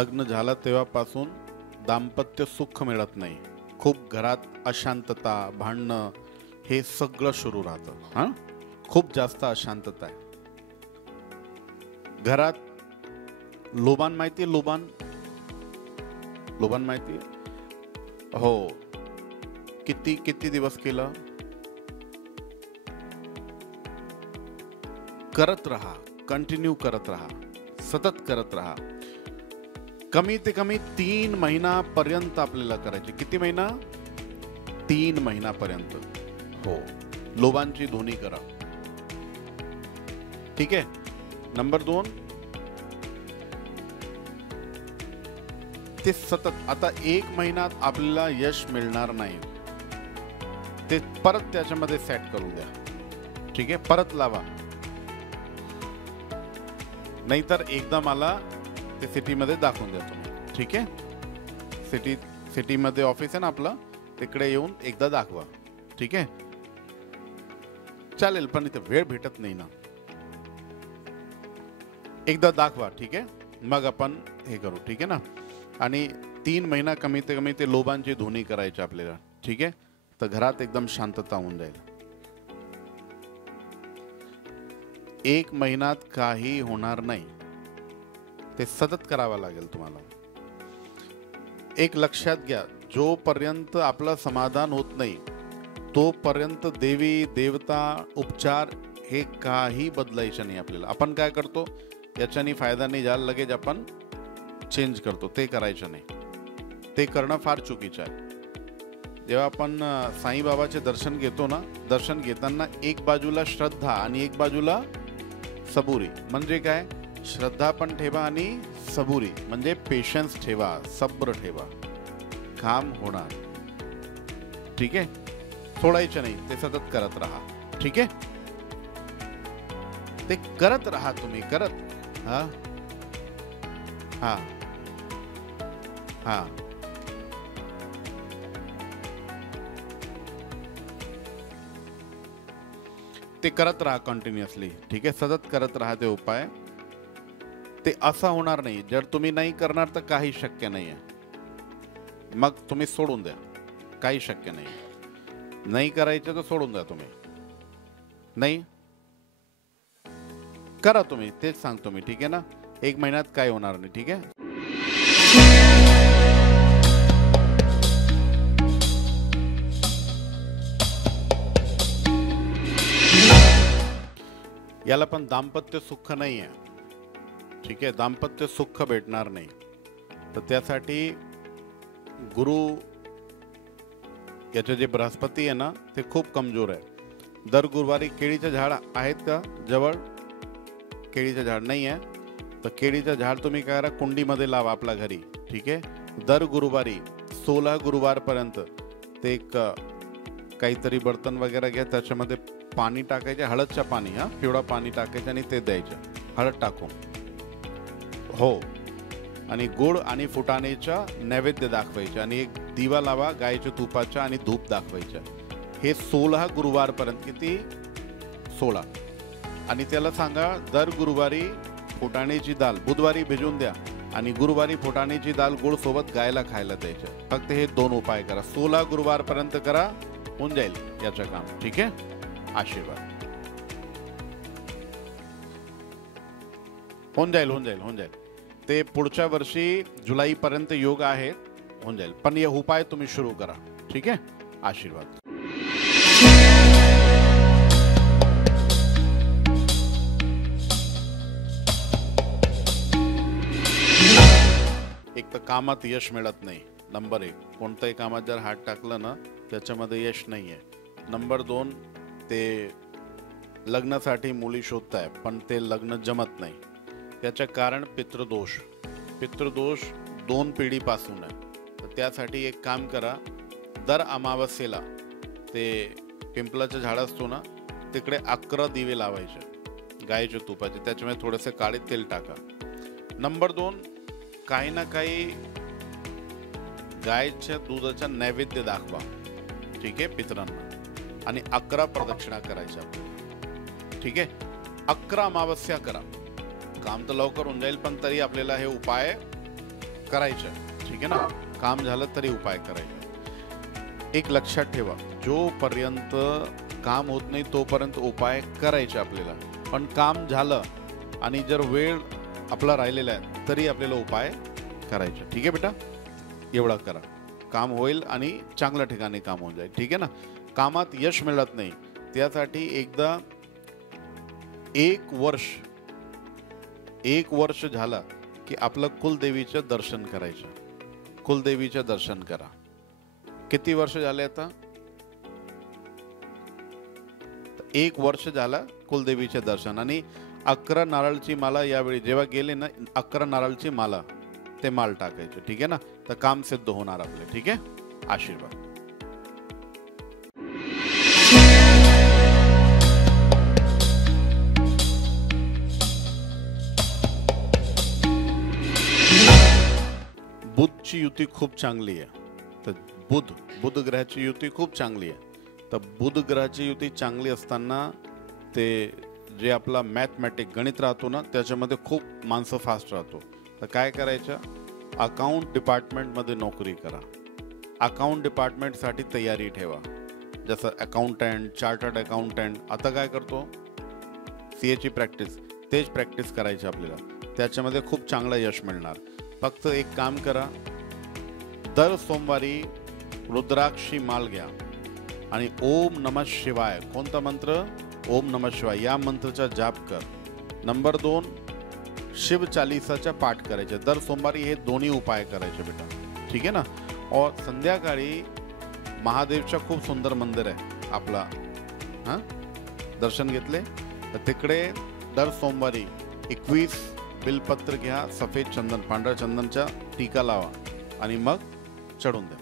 लग्न झालं तेव्हापासून दाम्पत्य सुख मिळत नाही. खूप घरात अशांतता, भांडणं हे सगळं सुरू राहतं. हां, खूप जास्त अशांतता आहे घरात. लोबान माहिती आहे? लोबान लोबान माहिती आहे? हो. किती किती दिवस केलं? करत राहा, कंटिन्यू करत राहा, सतत करत राहा. कमी ते कमी 3 महिन्यापर्यंत आपल्याला करायचे. किती महिना? 3 महिन्यापर्यंत. हो, लोबांची धोनी करा. ठीक आहे. नंबर 2, ते सतत. आता 1 महिन्यात आपल्याला यश मिळणार नाही, ते परत त्याच्यामध्ये सेट करून द्या. ठीक आहे, परत लावा. नाहीतर एकदा मला ते सिटीमध्ये दाखवून द्या तुम्ही. ठीक आहे, सिटीमध्ये ऑफिस आहे ना आपलं, तिकडे येऊन एकदा दाखवा. ठीक आहे, चालेल, पण इथे वेळ भेटत नाही ना. एकदा दाखवा. ठीक आहे, मग आपण हे करू. ठीक आहे ना. आणि 3 महिना कमी ते कमी ते लोबांची धोनी करायची आपल्याला. ठीक आहे, तर घरात एकदम शांतता होऊन जाईल. 1 महिन्यात काही होणार नाही, ते सतत करावं लागेल तुम्हाला. एक लक्षात घ्या, जोपर्यंत आपलं समाधान होत नाही तोपर्यंत देवी देवता उपचार हे काही बदलायचं नाही आपल्याला. आपण काय करतो, याच्याने फायदा नाही झाला लगेच आपण चेंज करतो. ते करायचं नाही, ते करणं फार चुकीचं आहे. जेव्हा आपण साईबाबाचे दर्शन घेतो ना, दर्शन घेताना एक बाजूला श्रद्धा आणि एक बाजूला सबुरी. म्हणजे काय? श्रद्धा पण ठेवा आणि सबुरी म्हणजे पेशन्स ठेवा, सब्र ठेवा, काम होणार. ठीक आहे, सोडायचं नाही, ते सतत करत राहा. ठीक आहे, ते करत राहा तुम्ही, करत. हा हा हा ते करत राहा कंटिन्युअसली. ठीक आहे, सतत करत राहा ते उपाय. ते असं होणार नाही. जर तुम्ही नाही करणार तर काही शक्य नाही आहे. मग तुम्ही सोडून द्या, काही शक्य नाही. नाही करायचं तर सोडून द्या तुम्ही. नाही करा तुम्ही, तेच सांगतो मी. ठीक आहे ना, 1 महिन्यात काय होणार नाही. ठीक आहे. याला पण दाम्पत्य सुख नाही आहे. ठीक आहे, दाम्पत्य सुख भेटणार नाही. तर त्यासाठी गुरु, याचे जे बृहस्पती आहे ना, ते खूप कमजोर आहे. दर गुरुवारी केळीचे झाड आहेत का जवळ? केळीचे झाड नाही आहे तर केळीचं झाड तुम्ही काय करा, कुंडीमध्ये लावा आपल्या घरी. ठीक आहे, दर गुरुवारी 16 गुरुवारपर्यंत ते एक काहीतरी बर्तन वगैरे घ्या, त्याच्यामध्ये पाणी टाकायचे, हळदच्या पाणी, हा पिवळा पाणी टाकायचं आणि ते द्यायचं, हळद टाकून. हो, आणि गुळ आणि फुटाण्याचा नैवेद्य दाखवायचे आणि एक दिवा लावा गायच्या तुपाचा आणि धूप दाखवायचं. हे 16 गुरुवारपर्यंत. किती? 16. आणि त्याला सांगा दर गुरुवारी फुटाण्याची डाळ बुधवारी भिजवून द्या आणि गुरुवारी फुटाण्याची डाळ गुळ सोबत गायला खायला द्यायचं. फक्त हे 2 उपाय करा. 16 गुरुवारपर्यंत करा, होऊन जाईल याचं काम. ठीक आहे, आशीर्वाद. होऊन जाईल, होऊन जाईल, होऊन जाईल. ते पुढच्या वर्षी जुलैपर्यंत योग आहेत, होऊन जाईल. पण हे उपाय तुम्ही सुरू करा. ठीक आहे, आशीर्वाद. एक तर कामात यश मिळत नाही. नंबर 1, कोणत्याही कामात जर हात टाकलं ना त्याच्यामध्ये यश नाही आहे. नंबर 2, ते लग्नासाठी मुली शोधताय पण ते लग्न जमत नाही. त्याचं कारण पितृदोष. पितृदोष 2 पिढीपासून आहे. तर त्यासाठी एक काम करा, दर अमावस्येला ते पिंपलाचं झाड असतो ना, तिकडे 11 दिवे लावायचे गायच्या तुपाचे, त्याच्यामध्ये थोडेसे काळे तेल टाका. नंबर 2, काही ना काही गायच्या दुधाचा नैवेद्य दाखवा. ठीक आहे, पितरांना. आणि 11 प्रदक्षिणा करायच्या. ठीक आहे, 11 अमावस्या करा. काम तर लवकर होऊन जाईल, पण तरी आपल्याला हे उपाय करायचं, ठीक आहे ना. काम झालं तरी उपाय करायचे. एक लक्षात ठेवा, जोपर्यंत काम होत नाही तोपर्यंत उपाय करायचे आपल्याला. पण काम झालं आणि जर वेळ आपला राहिलेला आहे तरी आपल्याला उपाय करायचे, ठीक आहे बेटा. एवढा करा, काम होईल आणि चांगल्या ठिकाणी काम होऊन जाईल, ठीक आहे ना. कामात यश मिळत नाही त्यासाठी एकदा एक वर्ष झाला की आपलं कुलदेवीचं दर्शन करायचं. कुलदेवीचं दर्शन करा. किती वर्ष झाले आता? 1 वर्ष झाला कुलदेवीचे दर्शन. आणि 11 नारळची माला यावेळी जेव्हा गेले ना, 11 नारळची माला ते माल टाकायचे, ठीक आहे ना. तर काम सिद्ध होणार आपले, ठीक आहे. आशीर्वाद. बुधची युती खूप चांगली आहे. तर बुध ग्रहाची युती खूप चांगली आहे. तर बुध ग्रहाची युती चांगली असताना ते जे आपला मॅथमॅटिक गणित राहतो ना, त्याच्यामध्ये खूप माणसं फास्ट राहतो. तर काय करायचं, अकाउंट डिपार्टमेंटमध्ये नोकरी करा. अकाउंट डिपार्टमेंटसाठी तयारी ठेवा. जसं अकाउंटंट, चार्टर्ड अकाउंटंट. आता काय करतो, CA ची प्रॅक्टिस, तेच प्रॅक्टिस करायची आपल्याला. त्याच्यामध्ये खूप चांगलं यश मिळणार. फक्त एक काम करा, दर सोमवारी रुद्राक्षी माल घ्या आणि ओम नमः शिवाय, कोणता मंत्र? ओम नमः शिवाय या मंत्राचा जाप कर. नंबर 2, शिव चालीसाचा पाठ करायचे. दर सोमवारी हे दोन्ही उपाय करायचे बेटा, ठीक आहे ना. और संध्याकाळी महादेवचं खूप सुंदर मंदिर आहे आपला, हां, दर्शन घेतले तर तिकडे दर सोमवारी 21 बिलपत्र घ्या, सफेद चंदन, पांढऱ्या चंदनचा टीका लावा आणि मग चढून द्या,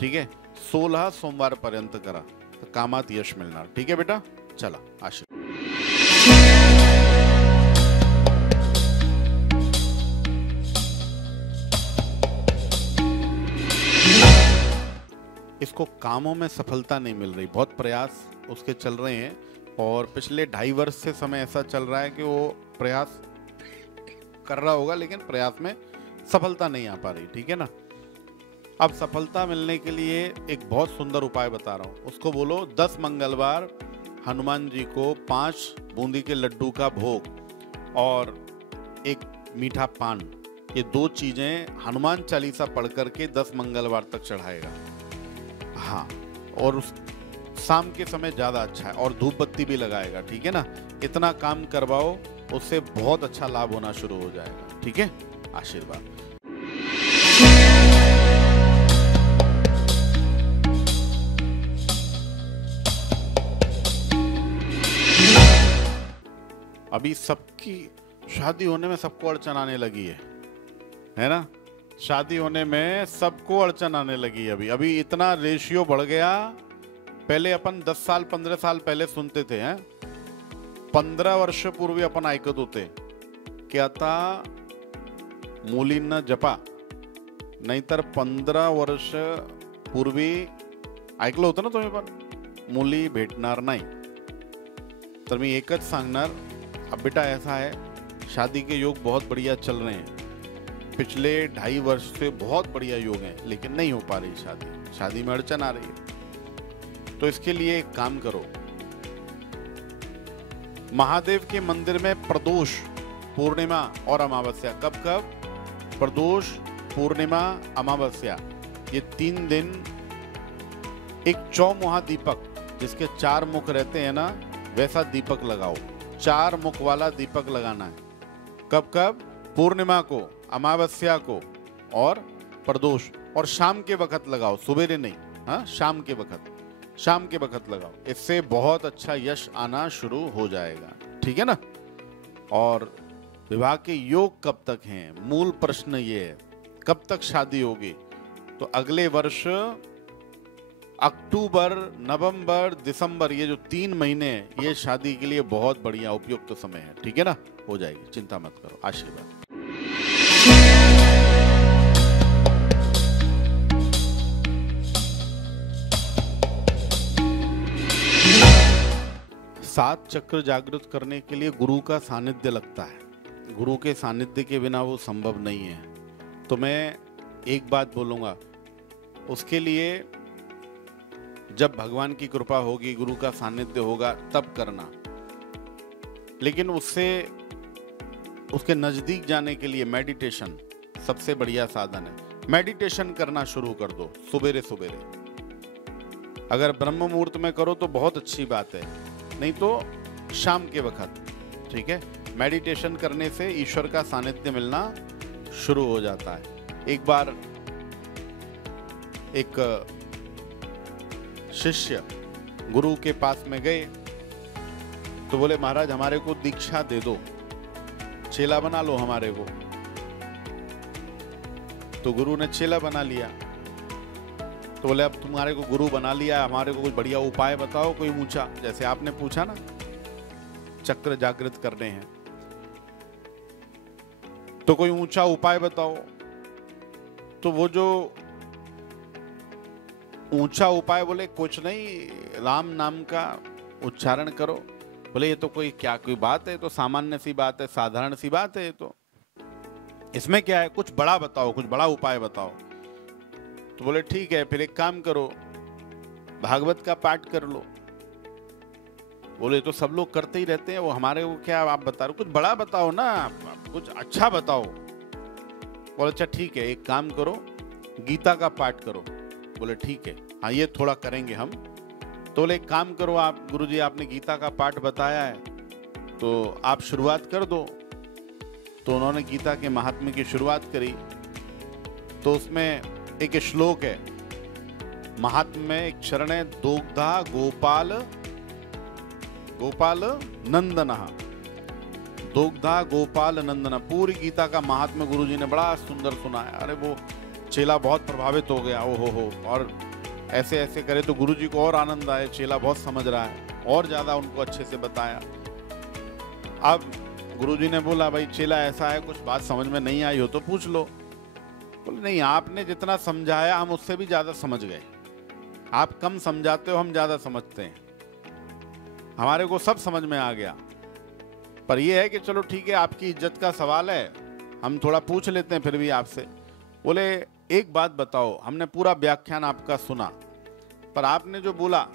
ठीक आहे. 16 सोमवारपर्यंत करा तर कामात यश मिळणार, ठीक आहे बेटा. चला, आशीर्वाद. इसको कामों में सफलता नहीं मिल रही, बहुत प्रयास उसके चल रहे हैं और पिछले 2.5 वर्ष से समय ऐसा चल रहा है कि वो प्रयास कर रहा होगा लेकिन प्रयास में सफलता नहीं आ पा रही, ठीक है ना. अब सफलता मिलने के लिए एक बहुत सुंदर उपाय बता रहा हूँ. उसको बोलो 10 मंगलवार हनुमान जी को 5 बूंदी के लड्डू का भोग और एक मीठा पान, ये 2 चीजें हनुमान चालीसा पढ़ करके 10 मंगलवार तक चढ़ाएगा. हाँ, और उस शाम के समय ज्यादा अच्छा है और धूप बत्ती भी लगाएगा, ठीक है ना. इतना काम करवाओ, उससे बहुत अच्छा लाभ होना शुरू हो जाएगा, ठीक है. आशीर्वाद. अभी सबकी शादी होने में सबको अड़चन आने लगी है ना. शादी होने में सबको अड़चन आने लगी है. अभी इतना रेशियो बढ़ गया. पहले अपन 10 साल 15 साल पहले सुनते थे, हैं 15 वर्षपूर्वी आपण ऐकत होते की आता मुलींना जपा, नाहीतर 15 वर्ष पूर्वी ऐकलं होतं ना तुम्ही पण, मुली भेटणार नाही. तर मी एकच सांगणार, अब बेटा ऐसा है, शादी के योग बहुत बढ़िया चल रहे हैं. पिछले 2.5 वर्ष से बहुत बढ़िया योग हैं, लेकिन नहीं हो पा रही शादी. शादी में अड़चन आ रही है. तो इसके लिए एक काम करो, महादेव के मंदिर में प्रदोष, पूर्णिमा और अमावस्या, कब कब? प्रदोष, पूर्णिमा, अमावस्या, ये 3 दिन एक चौमुहा दीपक, जिसके 4 मुख रहते हैं ना, वैसा दीपक लगाओ. 4 मुख वाला दीपक लगाना है. कब कब? पूर्णिमा को, अमावस्या को और प्रदोष. और शाम के वक्त लगाओ, सुबेरे नहीं, हाँ, शाम के वक्त लगाओ. इससे बहुत अच्छा यश आना शुरू हो जाएगा, ठीक है ना. और विवाह के योग कब तक हैं? मूल प्रश्न ये है, कब तक शादी होगी? तो अगले वर्ष अक्टूबर, नवंबर, दिसंबर, ये जो 3 महीने हैं, ये शादी के लिए बहुत बढ़िया उपयुक्त समय है, ठीक है ना. हो जाएगी, चिंता मत करो. आशीर्वाद. सात चक्र जागृत करने के लिए गुरु का सानिध्य लगता है. गुरु के सानिध्य के बिना वो संभव नहीं है. तो मैं एक बात बोलूँगा, उसके लिए जब भगवान की कृपा होगी, गुरु का सानिध्य होगा, तब करना। लेकिन उससे उसके नज़दीक जाने के लिए मेडिटेशन सबसे बढ़िया साधन है। मेडिटेशन करना शुरू कर दो सुबेरे सुबेरे। अगर ब्रह्म मुहूर्त में करो तो बहुत अच्छी बात है, नहीं तो शाम के वक्त, ठीक है। मेडिटेशन करने से ईश्वर का सानिध्य मिलना शुरू हो जाता है। एक बार एक शिष्य गुरु के पास में गए तो बोले, महाराज हमारे को दीक्षा दे दो, चेला बना लो हमारे को। तो गुरु ने चेला बना लिया। तो बोले, अब तुम्हारे को गुरु बना लिया, हमारे को कुछ बढ़िया उपाय बताओ, कोई ऊंचा, जैसे आपने पूछा ना, चक्र जागृत करने हैं, तो कोई ऊंचा उपाय बताओ। तो वो जो ऊंचा उपाय बोले, कुछ नहीं, राम नाम का उच्चारण करो। बोले, ये तो कोई क्या कोई बात है, तो सामान्य सी बात है, साधारण सी बात है, ये तो इसमें क्या है, कुछ बड़ा बताओ, कुछ बड़ा उपाय बताओ। तो बोले, ठीक है, फिर एक काम करो, भागवत का पाठ कर लो। बोले, तो सब लोग करते ही रहते हैं, वो हमारे को क्या आप बता रहे हो, कुछ बड़ा बताओ ना, कुछ अच्छा बताओ। बोले, अच्छा ठीक है, एक काम करो, गीता का पाठ करो। बोले, ठीक है, हाँ ये थोड़ा करेंगे हम। तो बोले, एक काम करो आप, गुरुजी आपने गीता का पाठ बताया है, तो आप शुरुआत कर दो। तो उन्होंने गीता के महात्म्य की शुरुआत करी। तो उसमें एक श्लोक है, महात्म्य में एक चरण है, दोग्धा गोपाल गोपाल नंदन, दोग्धा गोपाल नंदन। पूरी गीता का महात्म्य गुरुजी ने बड़ा सुंदर सुनाया। अरे वो चेला बहुत प्रभावित हो गया, ओ हो, और ऐसे ऐसे करे तो गुरुजी को और आनंद आए, चेला बहुत समझ रहा है, और ज्यादा उनको अच्छे से बताया। अब गुरुजी ने बोला, भाई चेला ऐसा है, कुछ बात समझ में नहीं आई हो तो पूछ लो। बोले, नहीं, आपने जितना समझाया हम उससे भी ज्यादा समझ गए। आप कम समझाते हो, हम ज्यादा समझते हैं, हमारे को सब समझ में आ गया। पर यह है कि चलो ठीक है, आपकी इज्जत का सवाल है, हम थोड़ा पूछ लेते हैं फिर भी आपसे। बोले, एक बात बताओ, हमने पूरा व्याख्यान आपका सुना, पर आपने जो बोला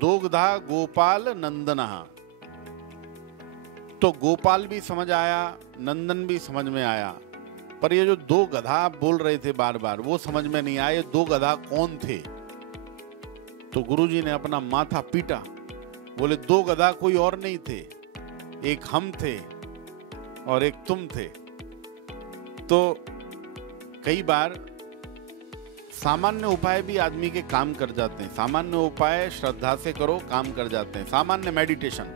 दोग्धा गोपाल नंदन, तो गोपाल भी समझ आया, नंदन भी समझ में आया, पर ये जो दो गधा आप बोल रहे थे बार बार, वो समझ में नहीं आया, ये दो गधा कौन थे। तो गुरुजी ने अपना माथा पीटा। बोले, दो गधा कोई और नहीं थे, एक हम थे और एक तुम थे। तो कई बार सामान्य उपाय भी आदमी के काम कर जाते हैं। सामान्य उपाय श्रद्धा से करो, काम कर जाते हैं। सामान्य मेडिटेशन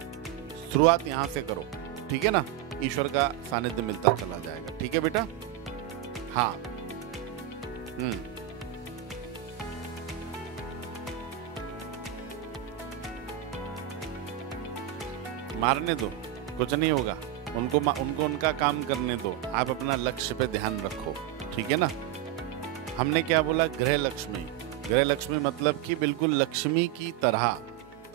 शुरुआत यहां से करो, ठीक है ना, ईश्वर का सानिध्य मिलता चला जाएगा। ठीक है बेटा, हाँ। मारने दो, कुछ नहीं होगा, उनको उनका काम करने दो, आप अपना लक्ष्य पे ध्यान रखो, ठीक है ना। हमने क्या बोला, गृह लक्ष्मी। गृह लक्ष्मी मतलब कि बिल्कुल लक्ष्मी की तरह,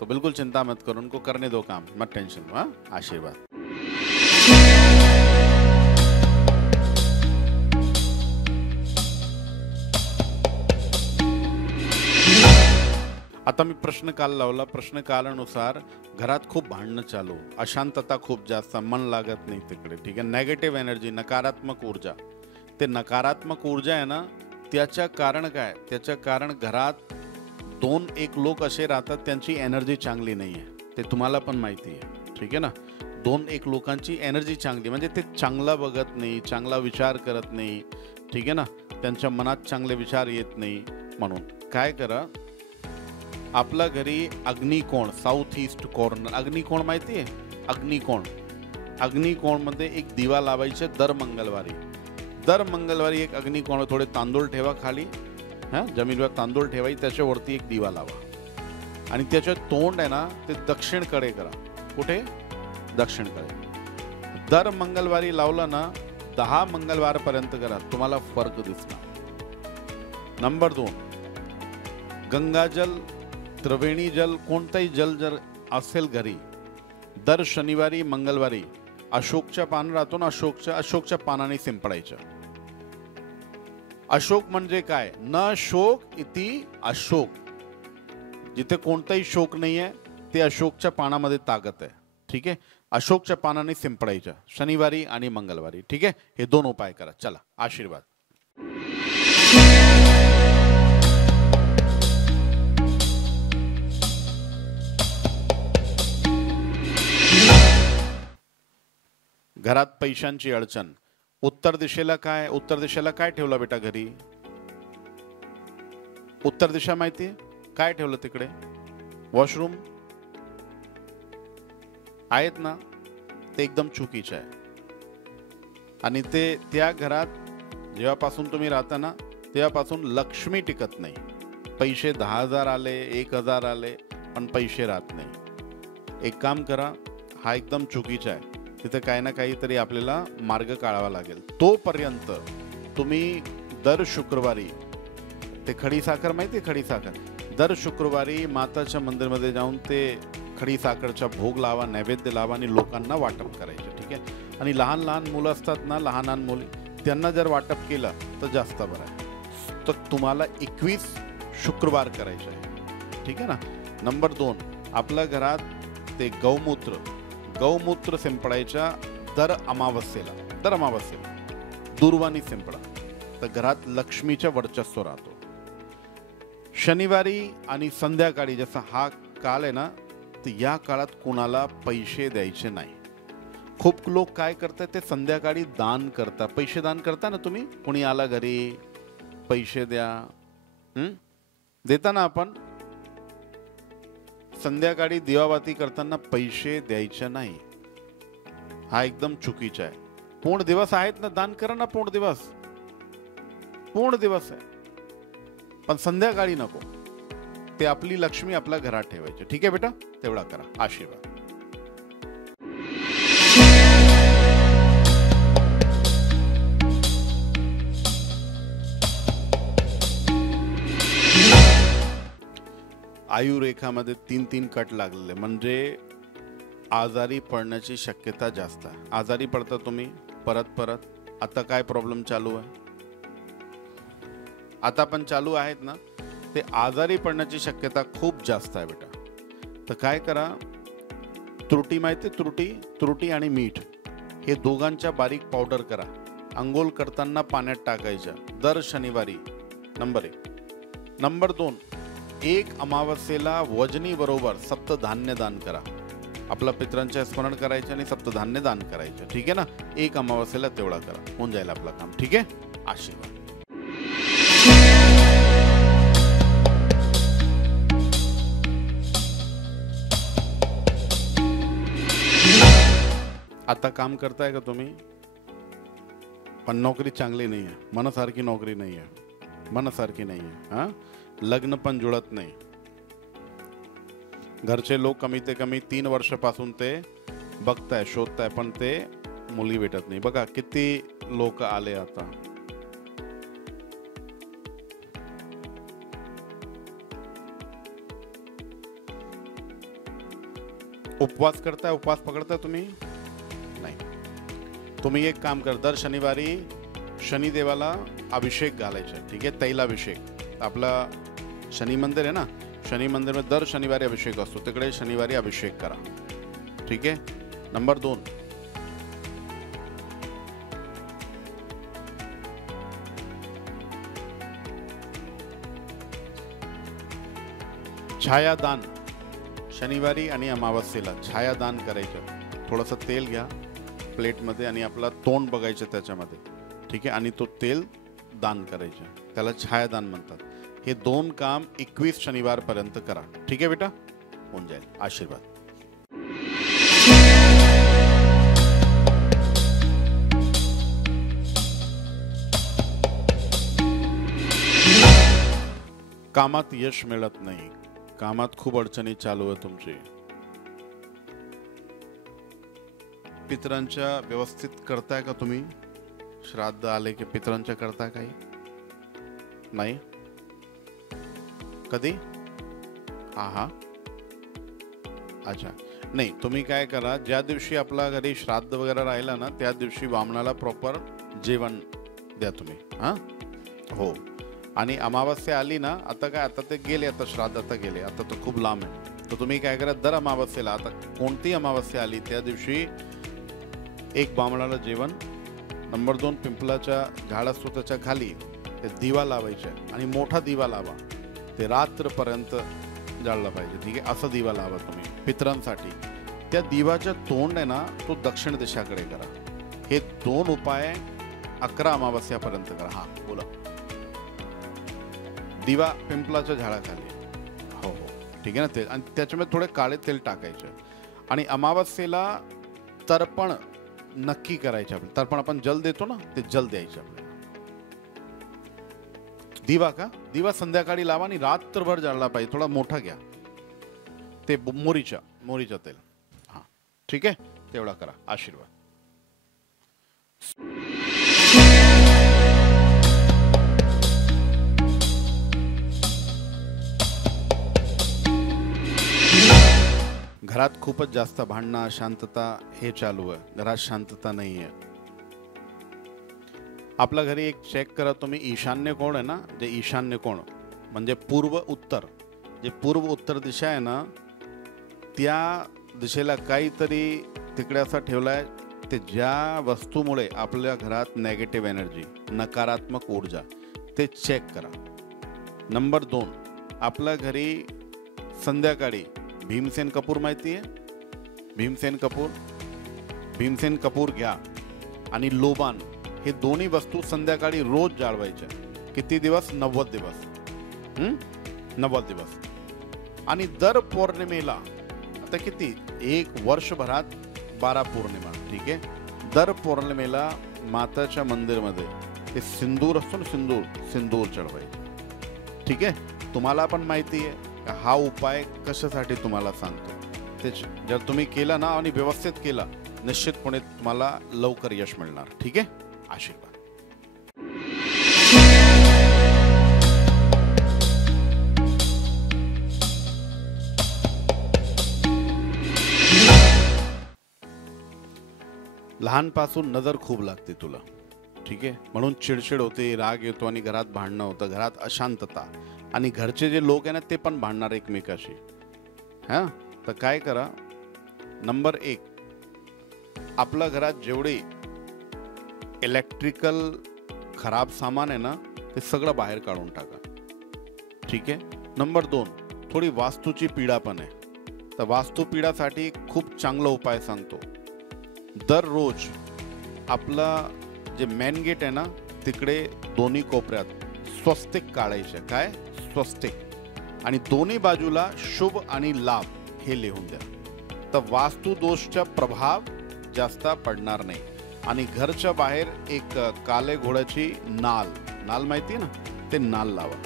तो बिल्कुल चिंता मत करो, उनको करने दो काम, मत टेंशन लो। आशीर्वाद। आता मी प्रश्न काल लावला, प्रश्न कालानुसार घरात खूप भांडणं चालू, अशांतता खूप जास्त, मन लागत नाही तिकडे, ठीक आहे। नेगेटिव्ह एनर्जी, नकारात्मक ऊर्जा, ते नकारात्मक ऊर्जा आहे ना, त्याचं कारण काय, त्याचं कारण घरात दोन एक लोक असे राहतात, त्यांची एनर्जी चांगली नाही आहे, ते तुम्हाला पण माहिती आहे, ठीक आहे ना। दोन एक लोकांची एनर्जी चांगली, म्हणजे ते चांगला बघत नाही, चांगला विचार करत नाही, ठीक आहे ना, त्यांच्या मनात चांगले विचार येत नाही। म्हणून काय करा, आपल्या घरी अग्निकोण, साऊथ ईस्ट कॉर्नर, अग्निकोण माहिती आहे, अग्निकोण, अग्निकोणमध्ये एक दिवा लावायचे दर मंगळवारी। दर मंगळवारी एक अग्निकोण, थोडे तांदूळ ठेवा खाली, जमिनीवर तांदूळ ठेवाई, त्याच्यावरती एक दिवा लावा, आणि त्याचे तोंड आहे ना ते दक्षिणकडे करा। कुठे, दक्षिणकडे। दर मंगळवारी लावलं ना, 10 मंगळवारपर्यंत करा, तुम्हाला फरक दिसणार। नंबर 2, गंगाजल, त्रिवेणी जल, कोणताही जल जर असेल घरी, दर शनिवारी मंगळवारी अशोकच्या पान राहतो ना, अशोकच्या पानाने शिंपडायचं, अशोक म्हणजे काय? न शोक इति अशोक. जिथे कोणताही शोक नाहीये ते अशोकच्या पानामध्ये ताकद आहे. ठीक आहे, अशोकच्या पानाने शिंपडायच्या शनिवारी आणि मंगळवारी. ठीक आहे, हे दोन उपाय करा. चला, आशीर्वाद. घरात पैशांची अडचण. उत्तर दिशेला काय? उत्तर दिशेला काय ठेवलं बेटा घरी? उत्तर दिशा माहितीये काय ठेवलं तिकडे? वॉशरूम आहेत ना, ते एकदम चुकीचं आहे. आणि ते त्या घरात जेव्हापासून तुम्ही राहता ना तेव्हापासून लक्ष्मी टिकत नाही. पैसे 10,000 आले, 1,000 आले, पण पैसे राहत नाही. एक काम करा, हा एकदम चुकीचा आहे. तिथे काही ना काहीतरी आपल्याला मार्ग काढावा लागेल. तोपर्यंत तुम्ही दर शुक्रवारी, ते खडी साखर माहिती आहे? खडी साखर दर शुक्रवारी माताच्या मंदिरमध्ये जाऊन ते खडी साखरचा भोग लावा, नैवेद्य लावा आणि लोकांना वाटप करायचं. ठीक आहे, आणि लहान लहान मुलं असतात ना, लहान लहान मुली, त्यांना जर वाटप केलं तर जास्त बरं आहे. तर तुम्हाला 21 शुक्रवार करायचे आहे. ठीक आहे ना. नंबर 2, आपल्या घरात ते गौमूत्र शिंपडायच्या दर अमावस्येला दुर्वानी शिंपडा, तर घरात लक्ष्मीच्या वर्चस्व राहतो. शनिवारी आणि संध्याकाळी, जसा हा काळ आहे ना, तर या काळात कुणाला पैसे द्यायचे नाही. खूप लोक काय करतात, ते संध्याकाळी दान करतात. पैसे दान करता ना तुम्ही, कोणी आला घरी, पैसे द्या, देता ना आपण. संध्याकाळी दिवाबत्ती करताना पैसे द्यायचे नाही. हा एकदम चुकीचा आहे. पूर्ण दिवस आहेत ना, दान करा ना. पूर्ण दिवस आहे, पण संध्याकाळी नको. ते आपली लक्ष्मी आपल्या घरात ठेवायची. ठीक आहे बेटा, तेवढा करा. आशीर्वाद. आयुरेखामध्ये 3-3 कट लागलेले, म्हणजे आजारी पडण्याची शक्यता जास्त आहे. आजारी पडता तुम्ही परत. आता काय प्रॉब्लेम चालू आहे? आता पण चालू आहेत ना, ते आजारी पडण्याची शक्यता खूप जास्त आहे बेटा. तर काय करा, त्रुटी माहिती? त्रुटी आणि मीठ हे दोघांच्या बारीक पावडर करा. अंघोळ करताना पाण्यात टाकायच्या दर शनिवारी. नंबर 1. नंबर 2, एक अमावस्येला वजनी बरोबर सप्तधान्य दान करा. आपल्या पितरांचे स्मरण करायचे आणि सप्तधान्य दान करायचे. ठीक आहे ना. एक अमावस्येला तेवढा करा, होऊन जाईल आपलं काम. ठीक आहे, आशीर्वाद. आता काम करताय का तुम्ही? पण नोकरी चांगली नाही आहे, मनासारखी नोकरी नाही आहे. हा, लग्न पण जुळत नाही. घरचे लोक कमी ते कमी 3 वर्षापासून ते बघताय, शोधताय, पण ते मुली भेटत नाही. बघा किती लोक आले आता. उपवास करताय? उपवास पकडताय तुम्ही? नाही. तुम्ही एक काम कर, दर शनिवारी शनिदेवाला अभिषेक घालायचा. ठीक आहे, तैलाभिषेक. आपला शनी मंदिर आहे ना, शनी मंदिर में दर शनिवारी अभिषेक असतो, तिकडे शनिवारी अभिषेक करा. ठीक आहे. नंबर 2, छायादान. शनिवारी आणि अमावस्येला छायादान करायचं. थोडंसं तेल घ्या प्लेटमध्ये आणि आपला तोंड बघायचं त्याच्यामध्ये. ठीक आहे, आणि तो तेल दान करायचं, त्याला छायादान म्हणतात. हे 2 काम 21 शनिवार पर्यंत करा. ठीक आहे बेटा, होऊन जाईल. आशीर्वाद. कामात यश मिळत नाही, कामात खूप अडचणी चालू आहे तुमची. पितरांच्या व्यवस्थित करताय का तुम्ही? श्राद्ध आले की पितरांच्या करताय काही? नाही. कधी? हा, अच्छा. नाही, तुम्ही काय करा, ज्या दिवशी आपल्या घरी श्राद्ध वगैरे राहिला ना, त्या दिवशी वामनाला प्रॉपर जेवण द्या तुम्ही. हा, हो. आणि अमावस्या आली ना, आता काय, आता ते गेले, आता श्राद्ध आता गेले, आता तो खूप लांब आहे. तर तुम्ही काय करा, दर अमावस्येला, आता कोणती अमावस्या आली त्या दिवशी एक बामणाला जेवण, नंबर 2 पिंपलाच्या झाड असतो त्याच्या खाली ते दिवा लावायचे आणि मोठा दिवा लावा, ते रात्रपर्यंत जाळला पाहिजे. ठीक आहे, असं दिवा लावा तुम्ही पितरांसाठी. त्या दिवाचं तोंड आहे ना, तो दक्षिण दिशाकडे करा. हे 2 उपाय 11 अमावस्यापर्यंत करा. हा बोला. दिवा पिंपलाच्या झाडाखाली. हो हो, ठीक आहे ना. ते आणि त्याच्यामध्ये थोडे काळे तेल टाकायचे. आणि अमावस्येला तर्पण नक्की करायचे. आपलं तर्पण आपण जल देतो ना, ते जल द्यायचे आपल्याला. दिवा का, दिवा संध्याकाळी लावा आणि रात्रभर जाळला पाहिजे. थोडा मोठा घ्या, ते मोरीच्या तेल. हा ठीक आहे, तेवढा करा. आशीर्वाद. घरात खूपच जास्त भांडणं, अशांतता हे चालू आहे. घरात शांतता नाही आहे. आपल्या घरी एक चेक करा तुम्ही, ईशान्य कोण आहे ना, जे ईशान्य कोण म्हणजे पूर्व उत्तर, जे पूर्व उत्तर दिशा आहे ना, त्या दिशेला काहीतरी तिकडे असं ठेवलाय, ते ज्या वस्तूमुळे आपल्या घरात नेगेटिव्ह एनर्जी, नकारात्मक ऊर्जा, ते चेक करा. नंबर 2, आपल्या घरी संध्याकाळी भीमसेन कपूर माहिती आहे, भीमसेन कपूर घ्या आणि लोबान, हे दोन्ही वस्तू संध्याकाळी रोज जाळवायच्या. किती दिवस? 90 दिवस. 90 दिवस. आणि दर पौर्णिमेला, आता किती, एक वर्षभरात 12 पौर्णिमा. ठीक आहे, दर पौर्णिमेला माताच्या मंदिरमध्ये ते सिंदूर असतो ना, सिंदूर चढवायचे. ठीक आहे, तुम्हाला पण माहिती आहे हा उपाय कशासाठी तुम्हाला सांगतो. ते जर तुम्ही केला ना आणि व्यवस्थित केला, निश्चितपणे तुम्हाला लवकर यश मिळणार. ठीक आहे, आशीर्वाद. लहानपासून नजर खूप लागते तुला. ठीक आहे, म्हणून चिडचिड होते, राग येतो आणि घरात भांडणं होतं, घरात अशांतता, आणि घरचे जे लोक आहे ना ते पण भांडणार एकमेकाशी. हां, तर काय करा, नंबर 1, आपल्या घरात जेवढे इलेक्ट्रिकल खराब सामान आहे ना, ते सगळं बाहेर काढून टाका. ठीक आहे. नंबर 2, थोडी वास्तूची पीडा पण आहे, तर वास्तू पीडासाठी खूप चांगला उपाय सांगतो. दररोज आपला जे मेन गेट आहे ना, तिकडे दोन्ही कोपऱ्यात स्वस्तिक काढायचे. काय? स्वस्तिक. आणि दोन्ही बाजूला शुभ आणि लाभ हे लिहून द्या. तर वास्तु दोषचा प्रभाव जास्त पडणार नाही. आणि घरच्या बाहेर एक काले घोड्याची नाल माहिती ना, ते नाल लावा.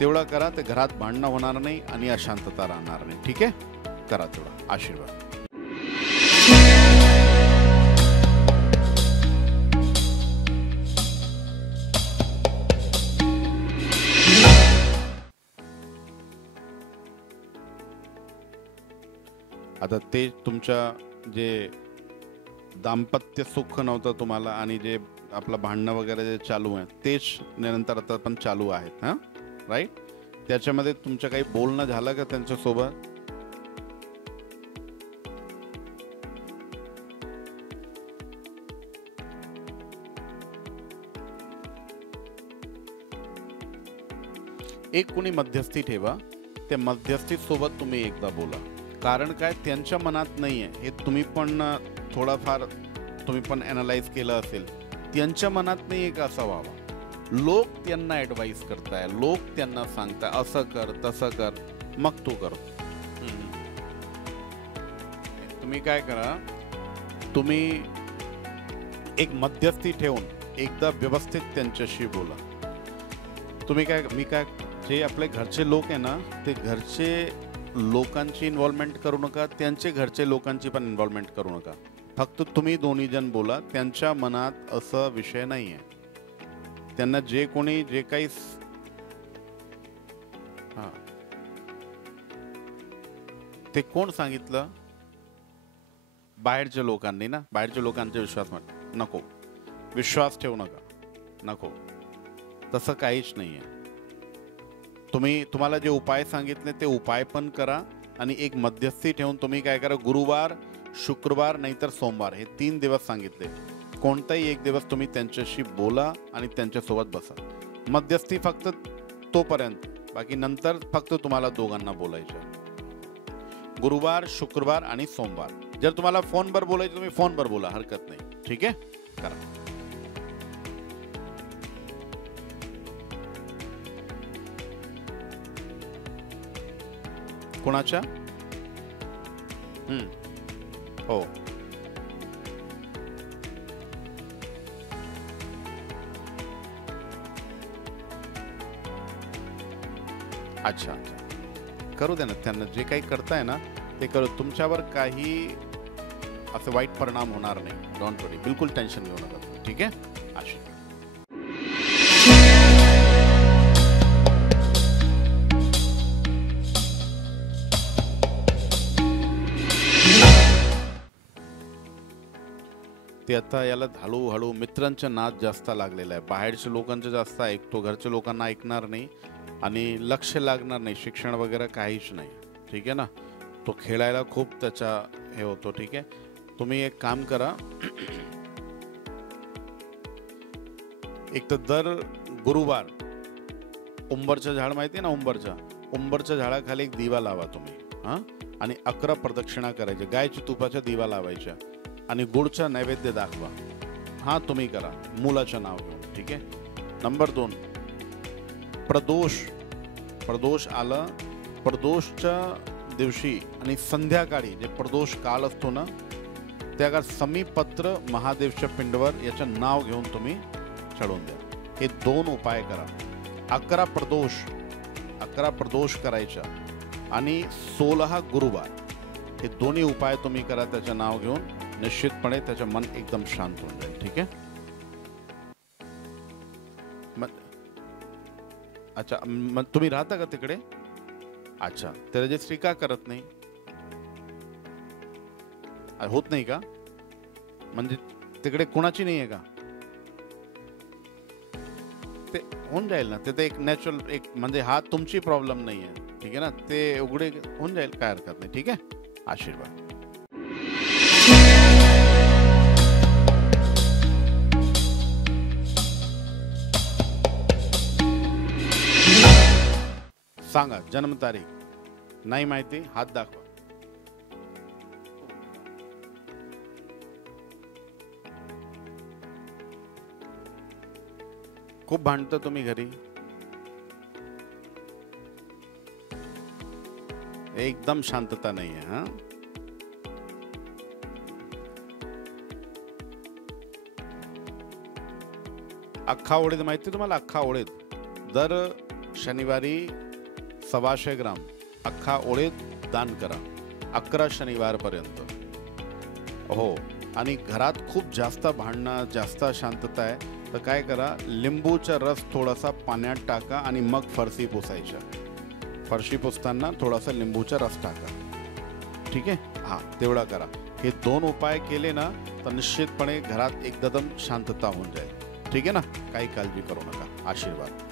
तेवढा करा, ते घरात भांडणं होणार नाही आणि अशांतता राहणार नाही. ठीक आहे, करा तेवढा. आशीर्वाद. आता ते तुमच्या जे दाम्पत्य सुख नव्हतं तुम्हाला आणि जे आपलं भांडणं वगैरे जे चालू आहे तेच निरंतर आता पण चालू आहेत. हां, राईट. त्याच्यामध्ये तुमचं काही बोलणं झालं का त्यांच्यासोबत? एक कोणी मध्यस्थी ठेवा, त्या मध्यस्थी सोबत तुम्ही एकदा बोला. कारण काय, त्यांच्या मनात नाही आहे हे तुम्ही पण थोडाफार तुम्ही पण ॲनालाइज केलं असेल. त्यांच्या मनात नाही आहे का असं व्हावं. लोक त्यांना ॲडवाईस करताय, लोक त्यांना सांगताय असं कर तसं कर, मग तू कर. तुम्ही काय करा, तुम्ही एक मध्यस्थी ठेवून एकदा व्यवस्थित त्यांच्याशी बोला. तुम्ही काय, मी काय, जे आपले घरचे लोक आहे ना, ते घरचे लोकांची इन्व्हॉल्वमेंट करू नका, त्यांचे घरचे लोकांची पण इन्व्हॉल्वमेंट करू नका. फक्त तुम्ही दोन्ही जण बोला. त्यांच्या मनात असा विषय नाही आहे. त्यांना जे कोणी जे काही ते कोण सांगितलं? बाहेरच्या लोकांनी ना. बाहेरच्या लोकांचा विश्वास नको, विश्वास ठेवू नका, नको. तसं काहीच नाही आहे. तुम्हाला जे उपाय सांगितले ते उपाय पण करा आणि एक मध्यस्थी ठेवून तुम्ही काय करा, गुरुवार, शुक्रवार नाहीतर सोमवार हे 3 दिवस सांगितले. कोणताही एक दिवस तुम्ही त्यांच्याशी बोला आणि त्यांच्यासोबत बसा. मध्यस्थी फक्त तोपर्यंत, बाकी नंतर फक्त तुम्हाला दोघांना बोलायचं. गुरुवार, शुक्रवार आणि सोमवार. जर तुम्हाला फोनवर बोलायचं तुम्ही फोनवर बोला, हरकत नाही. ठीक आहे, करा. कोणाच्या? हो. अच्छा अच्छा, करू दे ना त्यांना. जे काही करताय ना ते करू. तुमच्यावर काही असे वाईट परिणाम होणार नाही. डोंट वरी, बिलकुल टेन्शन घेऊ नका. ठीक आहे. अशी ते आता याला हळूहळू मित्रांच्या नाद जास्त लागलेला आहे. बाहेरच्या लोकांचं जास्त ऐकतो, घरच्या लोकांना ऐकणार नाही आणि लक्ष लागणार नाही. शिक्षण वगैरे काहीच नाही. ठीक आहे ना. तो खेळायला खूप त्याचा हे होतो. ठीक आहे. तुम्ही एक काम करा, एक तर दर गुरुवार उंबरचं झाड माहिती आहे ना, उंबरच्या झाडाखाली एक दिवा लावा तुम्ही. हां, आणि 11 प्रदक्षिणा करायच्या, गायच्या तुपाच्या दिवा लावायच्या आणि गुळचा नैवेद्य दाखवा. हा तुम्ही करा मुलाचं नाव घेऊन. ठीक आहे. नंबर 2, प्रदोष आलं. प्रदोषच्या दिवशी आणि संध्याकाळी जे प्रदोष काळ असतो ना, त्या समीपत्र महादेवच्या पिंडवर याचं नाव घेऊन तुम्ही चढवून द्या. हे 2 उपाय करा. 11 प्रदोष करायच्या आणि 16 गुरुवार, हे दोन्ही उपाय तुम्ही करा त्याचं नाव घेऊन. निश्चितपणे त्याचं मन एकदम शांत होऊन जाईल. ठीक आहे. अच्छा, मग तुम्ही राहता का तिकडे? अच्छा, ते रजिस्ट्री का करत नाही? होत नाही का? म्हणजे तिकडे कोणाची नाही आहे का? ते होऊन जाईल ना. ते एक नॅचरल, एक म्हणजे हा तुमची प्रॉब्लेम नाही आहे. ठीक आहे ना. ते उघडे होऊन जाईल, काय हरकत नाही. ठीक आहे. आशीर्वाद. सांगा जन्मतारीख. नाही माहिती? हात दाखवा. खूप भांडता तुम्ही घरी? एकदम शांतता नाही आहे. हा, अख्खा ओळीत माहिती तुम्हाला? अख्खा ओळीत दर शनिवारी 125 ग्राम अख्खा ओळीत दान करा. 11 शनिवारपर्यंत. हो. आणि घरात खूप जास्त भांडणं, जास्त अशांतता आहे तर काय करा, लिंबूचा रस थोडासा पाण्यात टाका आणि मग फरशी पुसायच्या. फरशी पुसताना थोडासा लिंबूचा रस टाका. ठीक आहे. हा, तेवढा करा. हे 2 उपाय केले ना तर निश्चितपणे घरात एकदम शांतता होऊन जाईल. ठीक आहे ना. काही काळजी करू नका. आशीर्वाद.